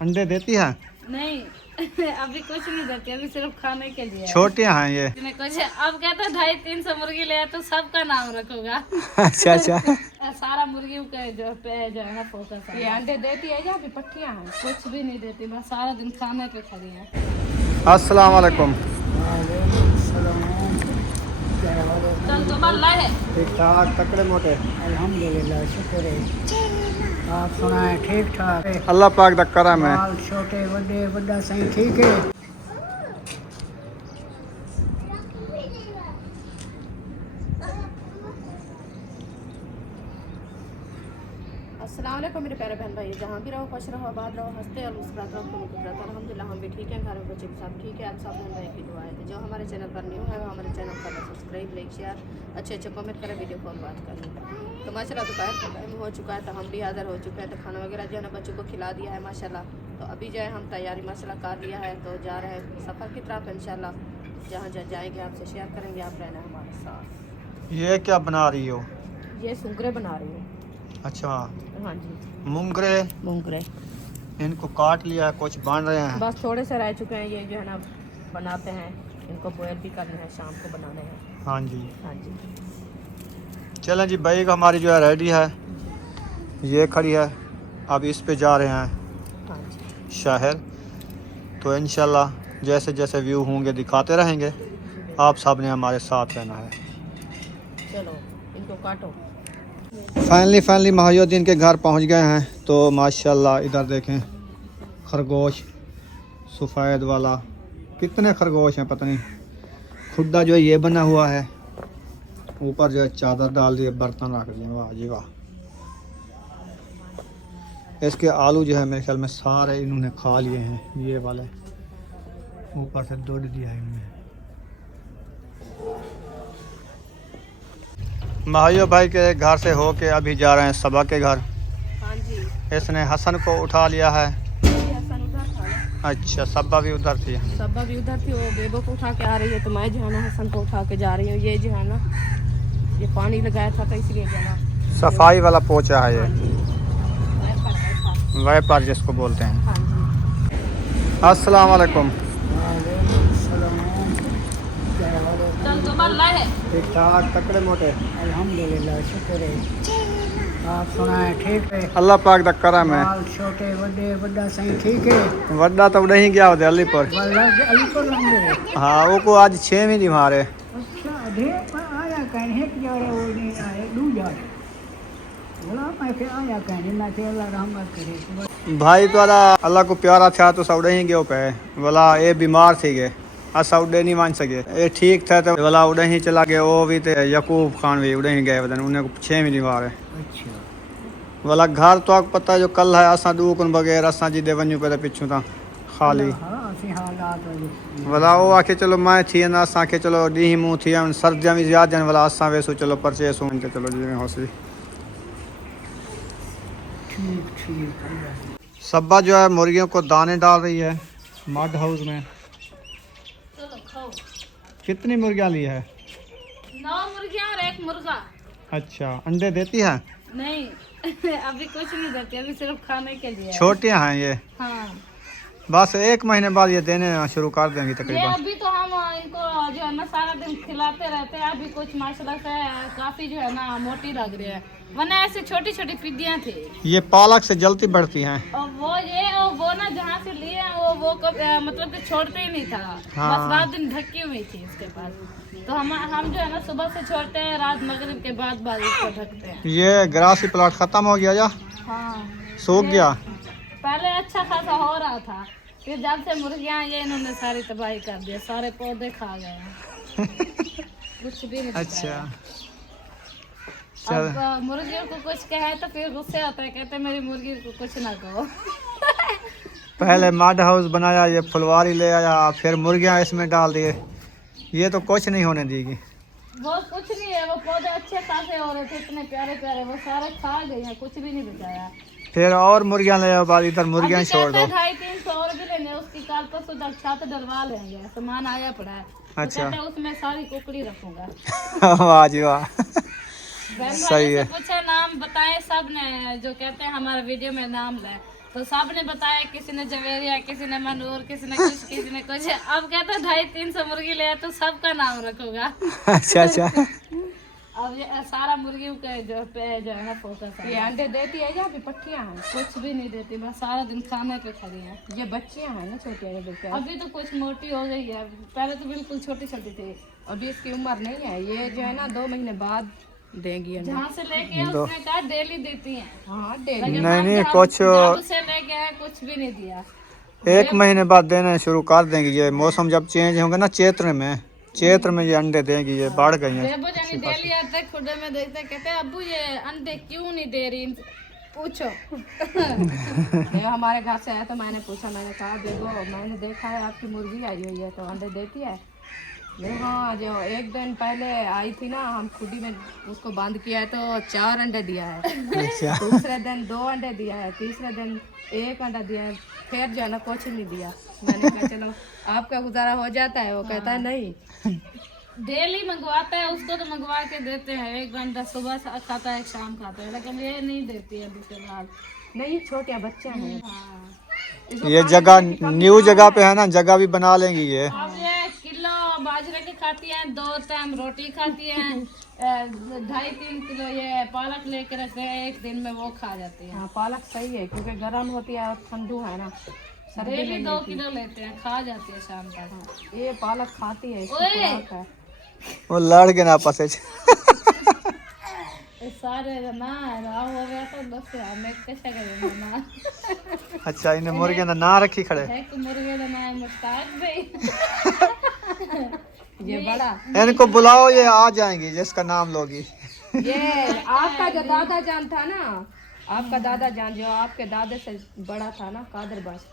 अंडे देती है? नहीं अभी कुछ नहीं देती, अभी सिर्फ खाने के लिए। छोटियाँ हैं ये? कुछ अब कहता 250-300 मुर्गी ले तो सबका नाम रखूंगा। अच्छा अच्छा। सारा मुर्गियों के जो है ना फोकस है। ये अंडे देती है या अभी पट्टियां हैं? कुछ भी नहीं देती, बस सारा दिन खाने पे खड़ी है। अस्सलाम वालेकुम। चल तो बल्ला है। ठीक ठाक तकड़े मोटे? अल्हम्दुलिल्लाह, शुक्र है। आप सुनाए ठीक ठाक? अल्लाह पाक दा करम है। बाल छोटे बड़े बड़ा सही ठीक है। अस्सलाम वालेकुम मेरे प्यारे बहन भाई, जहाँ भी रहो खुश रहो, आबाद रहो, हंसते और मुस्कुराते रहो। खुद कुदरत अल्हम्दुलिल्लाह हम भी ठीक हैं, घर में बच्चे भी सब ठीक है। आप सब बहन भाई की दुआ है। जो हमारे चैनल पर न्यू है वो हमारे चैनल का सब्सक्राइब, लाइक, शेयर, अच्छे कमेंट करें, वीडियो कॉल बात करें। तो माशाल्लाह दोपहर का टाइम हो चुका है, तो हम भी हाज़िर हो चुके हैं। तो खाना वगैरह जो है ना बच्चों को खिला दिया है माशाल्लाह। तो अभी जो है हम तैयारी माशाल्लाह कर लिया है, तो जा रहे हैं सफ़र की तरफ इंशाल्लाह। जहाँ जहाँ जाएंगे आपसे शेयर करेंगे, आप रहना हमारे साथ। ये क्या बना रही हो? ये सुंगरे बना रही हूँ। अच्छा, हाँ जी, मुंगरे। मुंगरे इनको काट लिया है, कुछ बन रहे हैं। बस थोड़े से रह चुके हैं, ये जो है ना बनाते हैं। इनको बॉयल भी करना है, शाम को बनाने हैं। हाँ जी, हाँ जी, चलें जी। बाइक हमारी जो है रेडी है, ये खड़ी है। अब इस पे जा रहे हैं हाँ जी। शहर। तो इंशाल्लाह जैसे जैसे व्यू होंगे दिखाते रहेंगे। आप सब ने हमारे साथ रहना है। चलो इनको काटो। फाइनली महायुद्दीन के घर पहुंच गए हैं। तो माशाल्लाह इधर देखें, खरगोश सफ़ेद वाला, कितने खरगोश हैं पता नहीं। खुड्डा जो है ये बना हुआ है, ऊपर जो है चादर डाल दिए, बर्तन रख दिए। वाह जी वाह। इसके आलू जो है मेरे ख्याल में सारे इन्होंने खा लिए हैं, ये वाले। ऊपर से दूध दिया है इन्होंने। महायो भाई के घर से होके अभी जा रहे हैं सबा के घर। हाँ जी, इसने हसन को उठा लिया है। ये हसन उधर था ना। अच्छा, सबा भी उधर थी। सब्बा भी उधर थी, वो बेबो को उठा के आ रही है, तो मैं जो है ना हसन को उठा के जा रही हूँ। ये जो है ना ये पानी लगाया था, तो इसलिए जो है ना सफाई वाला पोचा है ये, हाँ जी, वैपर है। वैपर जिसको बोलते हैं। हाँ जी, अस्सलाम वालेकुम। चल तो बल्ला है। ठीक ठाक तकड़े मोटे? अल्हम्दुलिल्लाह, शुक्र है। आप सुनाए ठीक है? अल्लाह पाक दा करम है। बाल छोटे बड़े बड़ा सही ठीक है। वड्डा तो नहीं गया होते अलीपुर। अलीपुर लंबे। हाँ, वो को आज 6 नहीं मारे। अच्छा, ढेर पर आया कहीं एक जा रहे, वो नहीं आए दू जा रहे। बोला मैं फिर आया कहीं, मैं फिर अल्लाह रहमत करे। भाई तो अल्लाह को प्यारा था तो सब नहीं गए पे। बोला ये बीमार थी गए, असा उड़े नहीं मान सके। ये ठीक था तो बोला उड़े ही चला गया। वो भी तो यकूब खान भी उड़े ही गए, बदन उन्हें 6 नहीं मारे। अच्छा, बोला घर तो आपको पता जो कल है असा दूकन बगैर असा जी दे वनू पे पिछू था खाली। हाँ ऐसे हालात हो। बोला वो आखे चलो मैं थी ना, असा आखे चलो डी मुँह थी सर्दियाँ भी ज्यादा बोला असा वेसो चलो परचेस हो चलो जी हौसली। ठीक ठीक। सब्बा जो है मुर्गियों को दाने डाल रही है मड हाउस में। चलो खाओ। कितनी मुर्गियाँ ली है? 9 मुर्गियाँ और 1 मुर्गा। अच्छा, अंडे देती है? नहीं अभी कुछ नहीं देती, अभी सिर्फ खाने के लिए। छोटियाँ हैं ये? हाँ, बस 1 महीने बाद ये देने शुरू कर देंगी ये तकरीबन। अभी तो हम इनको जो है ना सारा दिन खिलाते रहते हैं। अभी कुछ माशाल्लाह से काफी जो है ना मोटी लग रही है, वरना ऐसी छोटी छोटी पिद्दियाँ थी। ये पालक से जल्दी बढ़ती हैं। और वो ना जहाँ से लिए हैं, वो मतलब कि छोड़ते ही नहीं था। हाँ। बस रात दिन ढकी हुई थी इसके पास। तो हम जो है ना सुबह से छोड़ते हैं, रात मगरिब के बाद इसको ढकते हैं। ये ग्रासी प्लाट खत्म हो गया या हाँ, सूख गया? पहले अच्छा खासा हो रहा था, फिर जब से मुर्गियाँ ये इन्होंने सारी तबाही कर दिया, सारे पौधे खा गए हैं। कुछ भी नहीं अच्छा बचाया। चल। अब मुर्गियों को कुछ कहे तो फिर गुस्से आता है, कहते मेरी मुर्गी को कुछ ना कहो। पहले मड हाउस बनाया, ये फुलवारी ले आया, फिर मुर्गियाँ इसमें डाल दिए। ये तो कुछ नहीं होने देगी। वो कुछ नहीं है, वो पौधे अच्छे खासे हो रहे थे, इतने प्यारे प्यारे, वो सारे खा गए हैं, कुछ भी नहीं बचाया। फिर और मुर्गियाँ ले आओ, बाद इधर मुर्गियाँ छोड़ दो। 250-300 और भी लेने, उसकी कल परसों तक छत डलवा लेंगे, सामान आया पड़ा है। अच्छा। तो कहते हैं उसमें सारी कुकड़ी रखूंगा। वाह जी वाह। बहन सही भाई है। से पूछे नाम बताए, सब ने जो कहते हैं हमारे वीडियो में नाम ले, तो सब ने बताया, किसी ने जवेरिया, किसी ने मनूर, किसी ने कुछ, किसी ने कुछ। अब कहते 250-300 मुर्गी ले तो सबका नाम रखूंगा। अच्छा अच्छा। अब ये सारा मुर्गी के जो है ना फोकस है। ये अंडे देती है या अभी पट्टियां हैं? कुछ भी नहीं देती, बस सारा दिन खाने पे खड़ी है। ये बच्चियां हैं ना छोटी है बिल्कुल। अभी तो कुछ मोटी हो गई है, पहले तो बिल्कुल छोटी छोटी थी। अभी इसकी उम्र नहीं है, ये जो है ना 2 महीने बाद देगी अंडे। जहाँ से लेके आए उसने कहा डेली देती है। हाँ डेली। लेकिन नहीं हम नहीं, जब- कुछ जब से लेके आए कुछ भी नहीं दिया। 1 महीने बाद देना शुरू कर देंगे। ये मौसम जब चेंज होंगे ना, चैत्र में ये अंडे देंगी। ये बढ़ गई हैं। देबो जानी डेली आते खुडे में देखते, कहते अब्बू ये अंडे क्यों नहीं दे रही, पूछो। ये हमारे घर से आया तो मैंने पूछा, मैंने कहा देखो मैंने देखा है आपकी मुर्गी आई हुई है तो अंडे देती है? नहीं, हाँ जो 1 दिन पहले आई थी ना, हम खुदी में उसको बंद किया है तो 4 अंडे दिया है। अच्छा। दूसरे दिन 2 अंडे दिया है, तीसरे दिन 1 अंडा दिया है, फिर जो है ना कुछ नहीं दिया। मैंने कहा चलो आपका गुजारा हो जाता है। वो कहता है नहीं, डेली मंगवाता है, उसको तो मंगवा के देते हैं। 1 घंटा सुबह खाता है, एक शाम खाता है, लेकिन ये नहीं देती है अभी फिलहाल। नहीं छोटे बच्चे हैं। हाँ। ये जगह न्यू जगह पे है ना, जगह भी बना लेंगी ये। अब ये किलो बाजरे की खाती है, 2 टाइम रोटी खाती है, 2.5-3 किलो ये पालक लेके रखते हैं, 1 दिन में वो खा जाती है। हाँ पालक सही है क्योंकि गर्म होती है और ठंडू है ना, सर्दी डेली में 2 किलो लेते हैं, खा जाती है शाम तक। नहीं। ये पालक खाती है, इसकी ओए! खुराक है। वो लड़ के ना आपस में। ये सारे ना राव हो गया तो बस हमें कैसे करेंगे ना। अच्छा, इन्हें मुर्गे ना रखी खड़े। एक मुर्गे का नाम मुश्ताक भाई। ये बड़ा, इनको बुलाओ, ये आ जाएंगी जिसका नाम लोगी। ये आपका जो दादा जान था ना, आपका दादा जान जो आपके दादे से बड़ा था ना, कादर बास,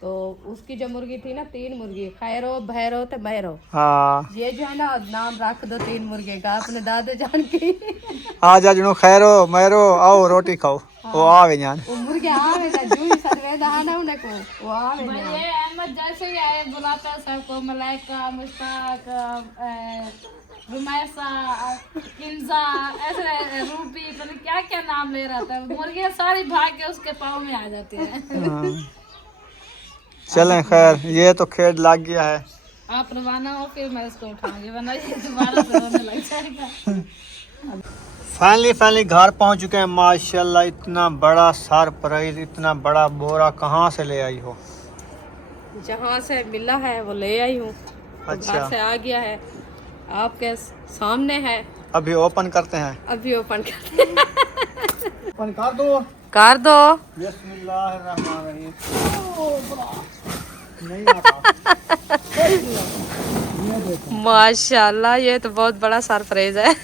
तो उसकी जो मुर्गी थी ना, 3 मुर्गी, खैरो भैरो तो भैरो। हाँ, ये जो है ना नाम रख दो 3 मुर्गे का अपने दादे जान की। आ जा जुनू, खैरो मैरो आओ रोटी खाओ। वो आवे जान। वो मुर्गे आवे ना, जूही सर्वेदा है ना उन्हें को, वो आवे भाई ना। ये अहमद जैसे ही आए बुलाता है सबको, मलाइका, मुश्ताक, रुमैसा, किंजा, ऐसे रूबी, पता नहीं क्या क्या नाम ले रहा था। मुर्गियाँ सारी भाग के उसके पाँव में आ जाती हैं। हाँ। चलें, खैर ये तो खेत लग गया है। आप रवाना हो फिर मैं इसको उठाऊंगी, वरना ये दोबारा से रोने लग जाएगा। फाइनली घर पहुंच चुके हैं। माशाल्लाह, इतना बड़ा सरप्राइज, इतना बड़ा बोरा कहाँ से ले आई हो? जहाँ से मिला है वो ले आई हूँ। अच्छा। घर से आ गया है, आपके सामने है। अभी ओपन करते हैं। अभी ओपन करते हैं। ओपन कर दो। कर दो। बिस्मिल्लाहिर्रहमानिर्रहीम। नहीं आता। माशाल्लाह, ये तो बहुत बड़ा सरप्राइज है।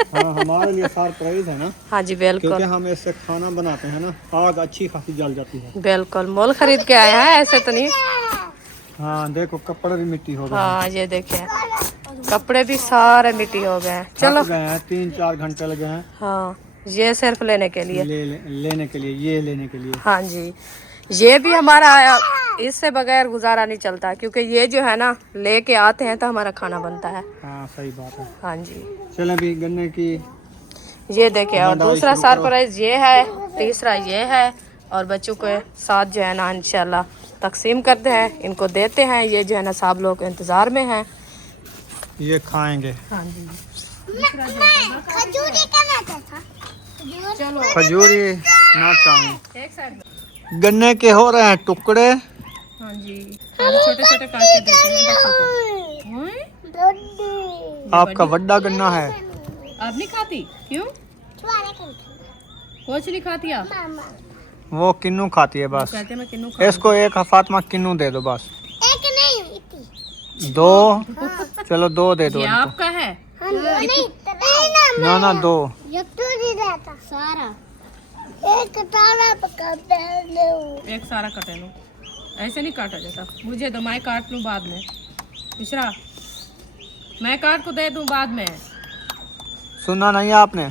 हाँ, हमारे लिए सरप्राइज है ना, हाँ जी बिल्कुल क्योंकि हम इससे खाना बनाते हैं ना, आग अच्छी खासी जल जाती है। बिल्कुल, मोल खरीद के आए हैं, ऐसे तो नहीं। हाँ देखो, कपड़े भी मिट्टी हो गए। हाँ ये देखिए, कपड़े भी सारे मिट्टी हो गए हैं। चलो, थक गए हैं, 3-4 घंटे लगे हैं। हाँ ये सिर्फ लेने के लिए। लेने के लिए, ये लेने के लिए। हाँ जी, ये भी हमारा, इससे बगैर गुजारा नहीं चलता, क्योंकि ये जो है ना लेके आते हैं तो हमारा खाना बनता है। हाँ सही बात है। हाँ जी, चलें अभी गन्ने की। ये देखिए, और दूसरा सरप्राइज ये है, तीसरा ये है, और बच्चों के साथ जो है ना इंशाल्लाह तकसीम करते हैं, इनको देते हैं। ये जो है ना सब लोग इंतजार में हैं, ये खाएंगे। हाँ जी। चलो खजूरी ना चाहूँ। एक साइड, गन्ने के हो रहे हैं टुकड़े। हाँ जी, छोटे छोटे काट के देते हैं बच्चों को। आपका बड़ा गन्ना है। आप नहीं खाती? क्यों? कुछ नहीं खाती आप? वो किन्नू खाती है बस। कहते मैं किन्नू खा। इसको एक फातिमा किन्नू दे दो बस। 2, चलो 2 दे दो ये इनको। आपका है? ना 2। एक सारा कटे लो, ऐसे नहीं काटा जाता। मुझे दो, मैं काट लूँ बाद में। मिश्रा, मैं काट को दे दूँ बाद में। सुना नहीं आपने?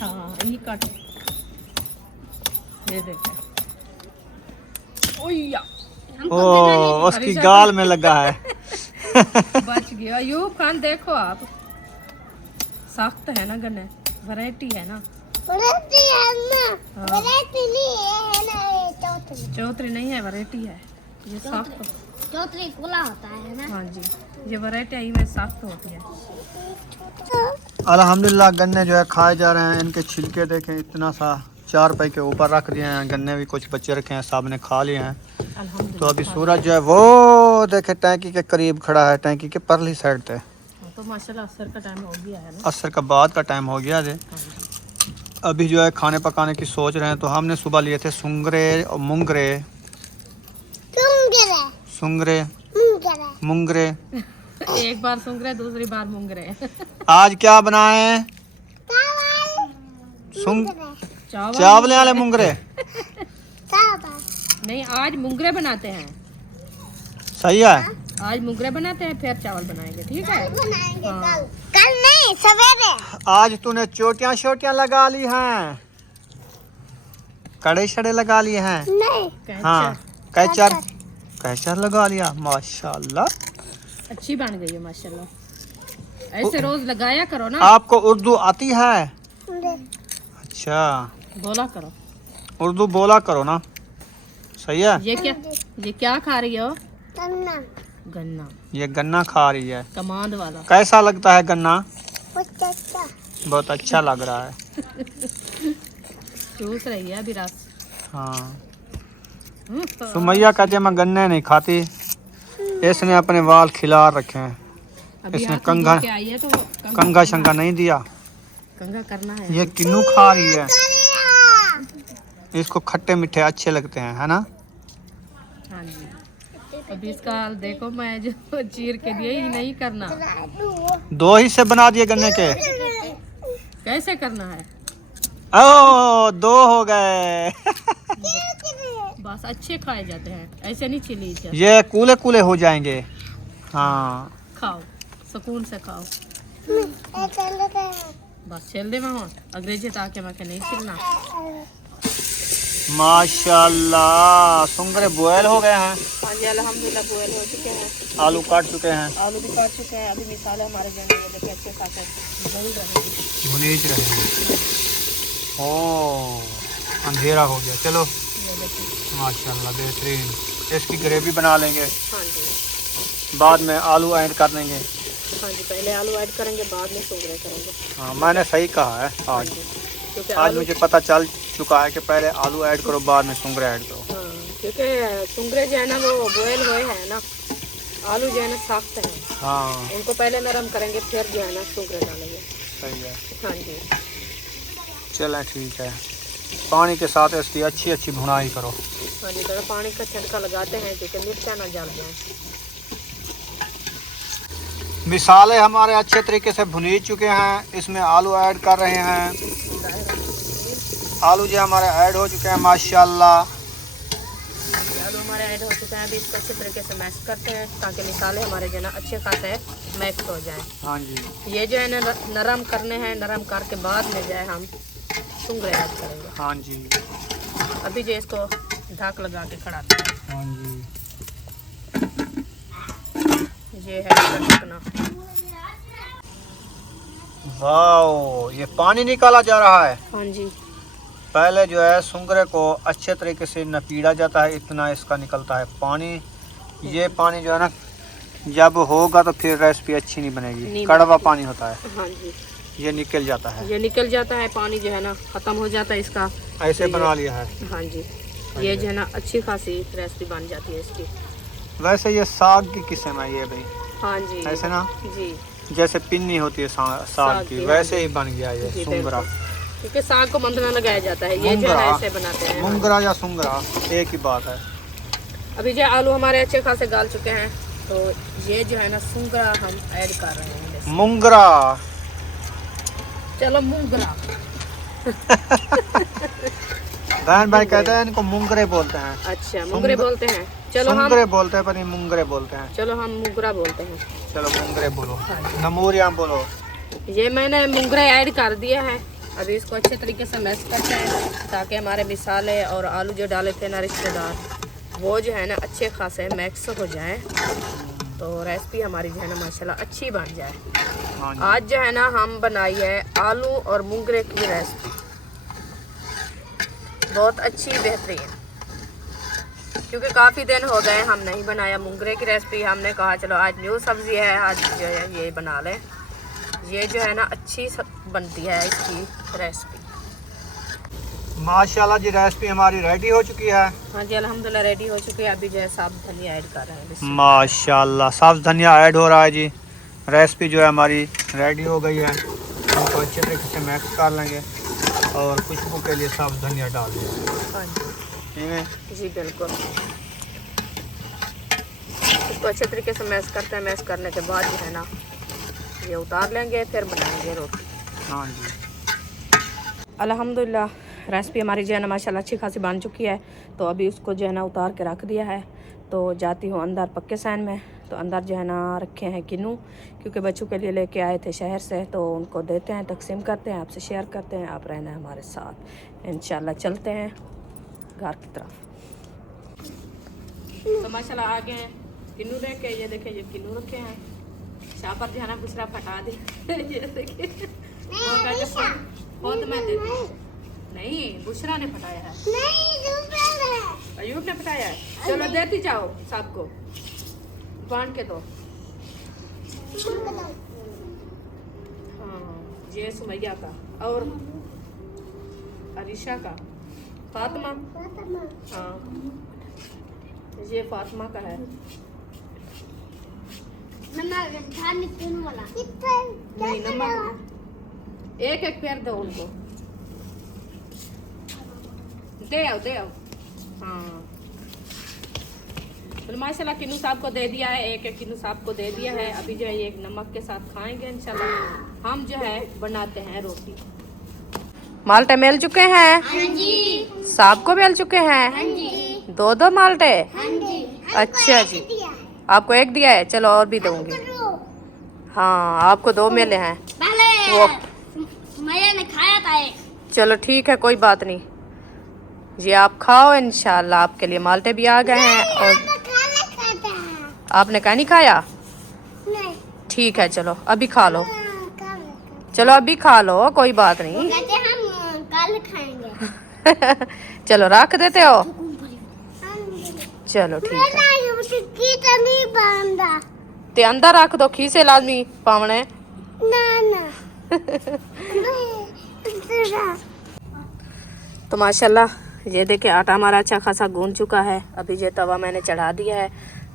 हाँ यही काटे, ये देखे। ओया, ओ, उसकी गाल में लगा है। बच गया। यूब खान देखो आप, सख्त है ना गन्ने, वैरायटी है ना। चौधरी नहीं है, वैरायटी है ये, सॉफ्ट। चौधरी खुला होता है ना। हाँ जी, ये वैरायटी आई में सॉफ्ट होती है। अल्हम्दुलिल्लाह गन्ने जो है खाए जा रहे हैं। इनके छिलके देखें, इतना सा 4 रुपए के ऊपर रख दिए हैं। गन्ने भी कुछ बच्चे रखे हैं, साहब ने खा लिए हैं। तो अभी सूरज जो है वो देखे टैंकी के करीब खड़ा है, टैंकी के परली साइड पे। तो माशाल्लाह असर का टाइम हो गया है ना। असर का बाद का टाइम हो गया है। अभी जो है खाने पकाने की सोच रहे हैं। तो हमने सुबह लिए थे सुंगरे और मुंगरे। सुंगरे मुंगरे। एक बार सुंगरे, दूसरी बार मुंगरे। आज क्या बनाए? चावल वाले मुंगरे। नहीं, आज मुंगरे बनाते हैं। सही है। आज मुंगरे बनाते हैं, फिर चावल बनाएंगे, ठीक है। कल नहीं, सवेरे। आज तूने चोटियां शोटियां लगा ली हैं, कड़े शड़े लगा लिए हैं। नहीं, हाँ, कैचर कैचर लगा लिया। माशाल्लाह, अच्छी बन गई है माशाल्लाह। ऐसे रोज लगाया करो ना। आपको उर्दू आती है? अच्छा, बोला करो। उर्दू बोला करो ना। सही है। ये क्या खा रही हो? गन्ना। गन्ना। ये गन्ना खा रही है। कमांड वाला। कैसा लगता है गन्ना? अच्छा। बहुत अच्छा लग रहा है। चूस रही है अभी रात। हाँ, सुमैया कहती है मैं गन्ने नहीं खाती। इसने अपने वाल खिला रखे हैं। अभी इसने हाथ में कंघा लेके आई है तो कंघा शंघा नहीं दिया। कंघा करना है। ये किन्नू खा रही है। इसको खट्टे मीठे अच्छे लगते हैं, है ना? हाँ जी। अभी इसका हाल देखो, मैं जो चीर के दिए ही नहीं करना। 2 हिस्से बना दिए गन्ने के। कैसे करना है? ओ 2 हो गए। बस अच्छे खाए जाते हैं, ऐसे नहीं छिली जाते। ये कूले कूले हो जाएंगे। हाँ, खाओ, सुकून से खाओ। बस छेल दे वहाँ अंग्रेजी ताकि मैं नहीं छिलना। माशाल्लाह, सुंगरे बॉयल हो गए हैं। हाँ जी, अल्हम्दुलिल्लाह बॉयल हो चुके हैं। आलू काट चुके हैं। आलू भी काट चुके हैं। अभी मिसाल हमारे जने ये देखिए अच्छे खासे भून रहे हैं। भुनीज रहे हैं। ओ, अंधेरा हो गया। चलो, ये देखिए। माशाल्लाह बेहतरीन। इसकी ग्रेवी बना लेंगे, हाँ जी। बाद में आलू ऐड कर देंगे। हाँ जी, पहले आलू ऐड करेंगे, बाद में सुंगरे करेंगे। हाँ, मैंने सही कहा है। आज क्योंकि आज मुझे पता चल चुका है कि पहले आलू ऐड करो, बाद में सुंगरे ऐड करो। हाँ, क्योंकि सुंगरे जो है ना वो बॉयल हुए हैं ना, आलू जो है ना सख्त है। हाँ, इनको पहले नरम करेंगे, फिर जो है ना सुंगरे डालेंगे। सही है। हाँ जी। चलें, ठीक है। पानी के साथ इसकी अच्छी अच्छी भुनाई करो। हाँ जी, थोड़ा पानी का छटका लगाते हैं क्योंकि मिर्चा ना जल जाए। मिसाले हमारे अच्छे तरीके से भुनी चुके हैं। इसमें आलू ऐड कर रहे हैं। आलू जो हमारे ऐड हो चुके हैं माशाल्लाह। आलू हमारे ऐड हो चुके हैं। अभी इसको अच्छे तरीके से मैश करते हैं ताकि मिसाले हमारे जो है ना अच्छे खासे मैश हो जाए। हाँ जी, ये जो है ना नरम करने हैं, नरम करके बाद में जो है हम सुंगरे ऐड करेंगे। हाँ जी, अभी जो इसको ढक लगा के खड़ा दें। हाँ जी। ये है इसका ढकना। वाओ, ये पानी निकाला जा रहा है। हाँ जी। पहले जो है सुंगरे को अच्छे तरीके से नपीड़ा जाता है, इतना इसका निकलता है पानी। ये पानी जो है ना जब होगा तो फिर रेसिपी अच्छी नहीं बनेगी। कड़वा पानी होता है। हाँ जी, ये निकल जाता है। ये निकल जाता है पानी जो है ना, ख़त्म हो जाता है इसका। ऐसे बना लिया है। हाँ जी, ये जो है ना अच्छी खासी रेसिपी बन जाती है इसकी। वैसे ये साग की किस्म है ये भाई। हाँ जी। ऐसे ना जी, जैसे पिन्नी होती है साग की, वैसे ही बन गया ये जी, सुंगरा। क्योंकि साग को मंदना लगाया जाता है। ये जो है ऐसे बनाते हैं। मुंगरा या सुंगरा एक ही बात है। अभी जो आलू हमारे अच्छे खासे गाल चुके हैं, तो ये जो है ना सुंगरा हम ऐड कर रहे हैं। मुंगरा, चलो मुंगरा। बहन भाई कहते हैं इनको मुंगरे बोलते हैं। अच्छा, मुंगरे बोलते हैं। चलो हम सुंगरे बोलते हैं पर ये मुंगरे बोलते हैं। चलो हम मुंगरा बोलते हैं। चलो मुंगरे बोलो, नमूरिया बोलो। ये मैंने मुंगरे ऐड कर दिया है। अभी इसको अच्छे तरीके से मैश करते हैं ताकि हमारे मिसाले और आलू जो डाले थे ना रिश्तेदार, वो जो है ना अच्छे खासे मिक्स हो जाए, तो रेसिपी हमारी जो है ना माशाल्लाह अच्छी बन जाए। हाँ जी। आज जो है ना हम बनाई है आलू और मुंगरे की रेसिपी। बहुत अच्छी बेहतरीन, क्योंकि काफ़ी दिन हो गए हम नहीं बनाया मुंगरे की रेसिपी। हमने कहा चलो आज न्यू सब्ज़ी है, आज जो है ये बना लें। ये जो है ना अच्छी बनती है इसकी रेसिपी। माशाल्लाह जी रेसिपी हमारी रेडी हो चुकी है। हाँ जी अल्हम्दुलिल्लाह रेडी हो चुकी है। अभी जो है साबुत धनिया ऐड कर रहे हैं। माशाल्लाह साफ धनिया ऐड हो रहा है जी। रेसिपी जो है हमारी रेडी हो गई है। इनको अच्छे तरीके से मिक्स कर लेंगे और खुशबू के लिए साफ धनिया डाल देंगे। हाँ जी जी बिल्कुल। इसको अच्छे तरीके से मैश करते हैं। मैश करने के बाद जो है ना ये उतार लेंगे, फिर बनाएंगे रोटी। हाँ जी अल्हम्दुलिल्लाह रेसिपी हमारी जो है ना माशाल्लाह अच्छी खासी बन चुकी है। तो अभी उसको जो है ना उतार के रख दिया है। तो जाती हूँ अंदर पक्के सैन में। तो अंदर जो है ना रखे हैं किन्नू, क्योंकि बच्चों के लिए लेके आए थे शहर से। तो उनको देते हैं, तकसीम करते हैं, आपसे शेयर करते हैं। आप रहना हमारे साथ, इंशाल्लाह चलते हैं घर की तरफ। तो माशाल्लाह आ गए हैं किन्नू लेके। ये देखें ये किन्नू रखे हैं। शाह पर जो है ना बुशरा फटा दी। ये देखिए खुद मैं दे नहीं, बुशरा ने फटाया है। अयूब ने फटाया है। चलो देती जाओ सबको, बांट के दो। हाँ ये सुमैया का और अरीशा का, फातिमा। हाँ ये फातिमा का है। नहीं नमक एक एक पैर दो उनको। दे आओ दे आओ। हाँ तो माशाल्लाह किन्नू साहब को दे दिया है, एक एक किन्नू साहब को दे दिया है। अभी जो है ये एक नमक के साथ खाएंगे इंशाल्लाह। हम जो है बनाते हैं रोटी। माल्टे मिल चुके हैं? हाँ जी। साहब को मिल चुके हैं? हाँ जी। दो माल्टे? हाँ जी। अच्छा जी, आपको एक दिया है, चलो और भी दूंगी। हाँ आपको दो मिले हैं। वो मैंने खाया था एक। चलो ठीक है कोई बात नहीं, ये आप खाओ इंशाल्लाह। आपके लिए माल्टे भी आ गए हैं। और खाना खाता है। आपने क्या नहीं खाया? नहीं। ठीक है चलो अभी खा लो। कल चलो अभी खा लो कोई बात नहीं। कहते हम कल खाएंगे। चलो रख देते हो? चलो ठीक है। नहीं बांधा। ते अंदर रख दो, खीसे लाजमी पावने। ना ना। तो माशाल्लाह ये देखिए आटा हमारा अच्छा खासा गूंद चुका है। अभी ये तवा मैंने चढ़ा दिया है।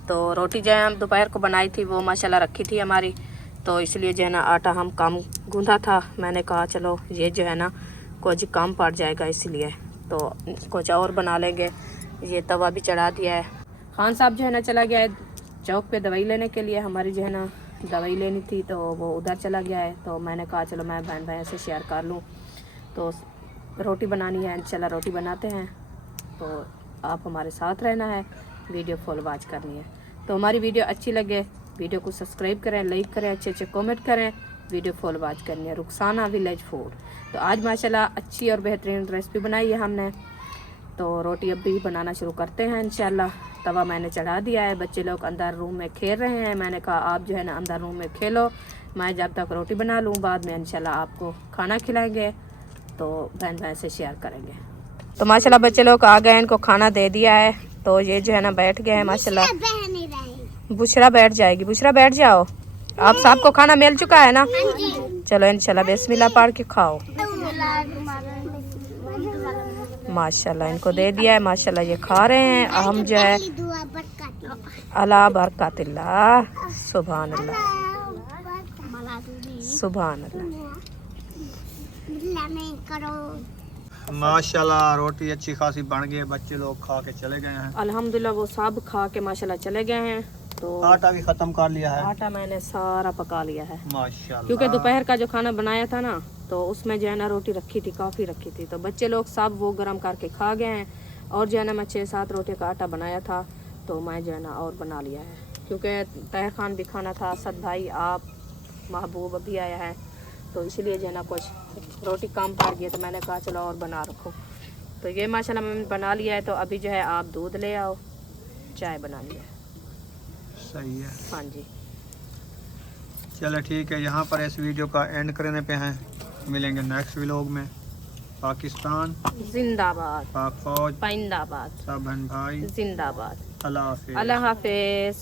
तो रोटी जो है हम दोपहर को बनाई थी वो माशाल्लाह रखी थी हमारी। तो इसलिए जो है ना आटा हम कम गूंदा था। मैंने कहा चलो ये जो है ना कुछ कम पड़ जाएगा, इसलिए तो कुछ और बना लेंगे। ये तवा भी चढ़ा दिया है। खान साहब जो है ना चला गया है चौक पे दवाई लेने के लिए। हमारी जो है ना दवाई लेनी थी तो वो उधर चला गया है। तो मैंने कहा चलो मैं बहन भाई से शेयर कर लूँ। तो रोटी बनानी है इंशाल्लाह, रोटी बनाते हैं। तो आप हमारे साथ रहना है, वीडियो फुल वॉच करनी है। तो हमारी वीडियो अच्छी लगे वीडियो को सब्सक्राइब करें, लाइक करें, अच्छे अच्छे कमेंट करें। वीडियो फुल वॉच करनी है। Rukhsana village food. तो आज माशाल्लाह अच्छी और बेहतरीन रेसिपी बनाई है हमने। तो रोटी अब भी बनाना शुरू करते हैं इंशाल्लाह। तवा मैंने चढ़ा दिया है। बच्चे लोग अंदर रूम में खेल रहे हैं। मैंने कहा आप जो है ना अंदर रूम में खेलो, मैं जब तक रोटी बना लूँ, बाद में इंशाल्लाह आपको खाना खिलाएंगे। तो बहन भाई से शेयर करेंगे। तो माशाल्लाह बच्चे लोग आ गए, इनको खाना दे दिया है। तो ये जो है ना बैठ गए हैं माशाल्लाह। बुशरा बैठ जाएगी। बुशरा बैठ जाओ। आप सबको खाना मिल चुका है ना? चलो इंशाल्लाह बिस्मिल्लाह पढ़ के खाओ। माशाल्लाह इनको दे दिया है। माशाल्लाह ये खा रहे हैं। हम जो है अला बरकतिल्लाह, सुभान अल्लाह, सुभान अल्लाह। माशाल्लाह रोटी अच्छी खासी बन गई है। बच्चे लोग खा के चले गए हैं। अल्हम्दुलिल्लाह वो सब खा के माशाल्लाह चले गए हैं। तो आटा भी खत्म कर लिया है। आटा मैंने सारा पका लिया है, माशाल्लाह। क्योंकि दोपहर का जो खाना बनाया था ना तो उसमें जो है ना रोटी रखी थी, काफ़ी रखी थी। तो बच्चे लोग सब वो गर्म करके खा गए हैं। और जो है ना मैं 6-7 रोटी का आटा बनाया था तो मैं जो है ना और बना लिया है, क्योंकि तहर खान भी खाना था, असद भाई, आप, महबूब अभी आया है। तो इसलिए जो है ना कुछ रोटी कम पड़ गई। तो मैंने कहा चलो और बना रखो। तो ये माशाल्लाह मैंने बना लिया है। तो अभी जो है आप दूध ले आओ, चाय बनानी है। सही है। हाँ जी चलो ठीक है, यहाँ पर इस वीडियो का एंड करने पे हैं। मिलेंगे नेक्स्ट व्लॉग में। पाकिस्तान जिंदाबाद, पाक फौज पाइंदाबाद, सब बहन भाई जिंदाबाद। अल्लाह हाफिज। अल्लाह हाफिज।